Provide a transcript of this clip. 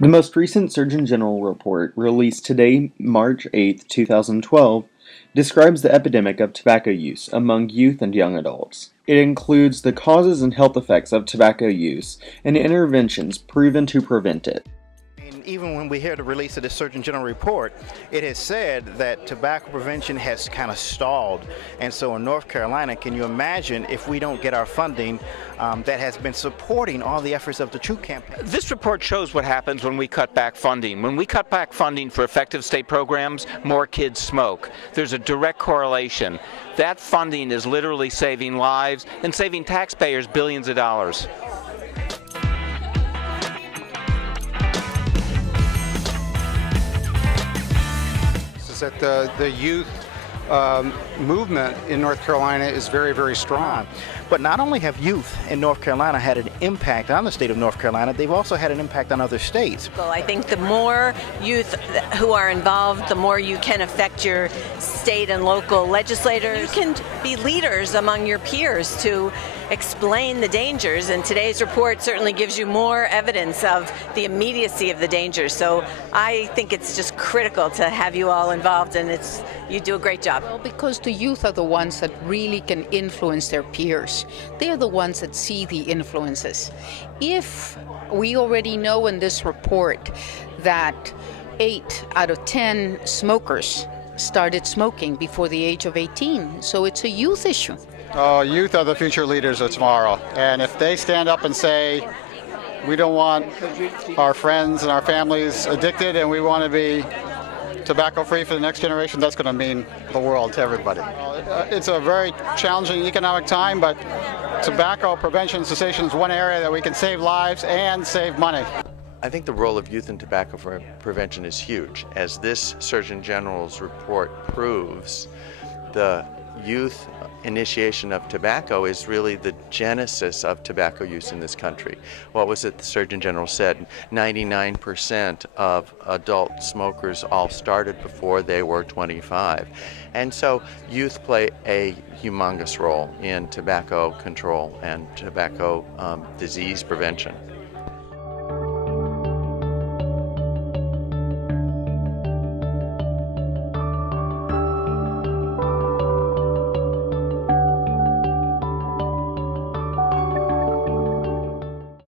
The most recent Surgeon General report, released today, March 8, 2012, describes the epidemic of tobacco use among youth and young adults. It includes the causes and health effects of tobacco use and interventions proven to prevent it. Even when we hear the release of the Surgeon General report, it has said that tobacco prevention has kind of stalled. And so in North Carolina, can you imagine if we don't get our funding that has been supporting all the efforts of the True campaign? This report shows what happens when we cut back funding. When we cut back funding for effective state programs, more kids smoke. There's a direct correlation. That funding is literally saving lives and saving taxpayers billions of dollars. Is that the youth movement in North Carolina is very, very strong. But not only have youth in North Carolina had an impact on the state of North Carolina, they've also had an impact on other states. Well, I think the more youth who are involved, the more you can affect your state and local legislators. You can be leaders among your peers to explain the dangers, and today's report certainly gives you more evidence of the immediacy of the dangers. So I think it's just critical to have you all involved, and you do a great job. Well, because the youth are the ones that really can influence their peers. They are the ones that see the influences. If we already know in this report that 8 out of 10 smokers started smoking before the age of 18, so it's a youth issue. Youth are the future leaders of tomorrow, and if they stand up and say, we don't want our friends and our families addicted and we want to be tobacco-free for the next generation, that's going to mean the world to everybody. It's a very challenging economic time, but tobacco prevention and cessation is one area that we can save lives and save money. I think the role of youth in tobacco prevention is huge. As this Surgeon General's report proves, the youth initiation of tobacco is really the genesis of tobacco use in this country. What was it the Surgeon General said? 99% of adult smokers all started before they were 25. And so youth play a humongous role in tobacco control and tobacco disease prevention.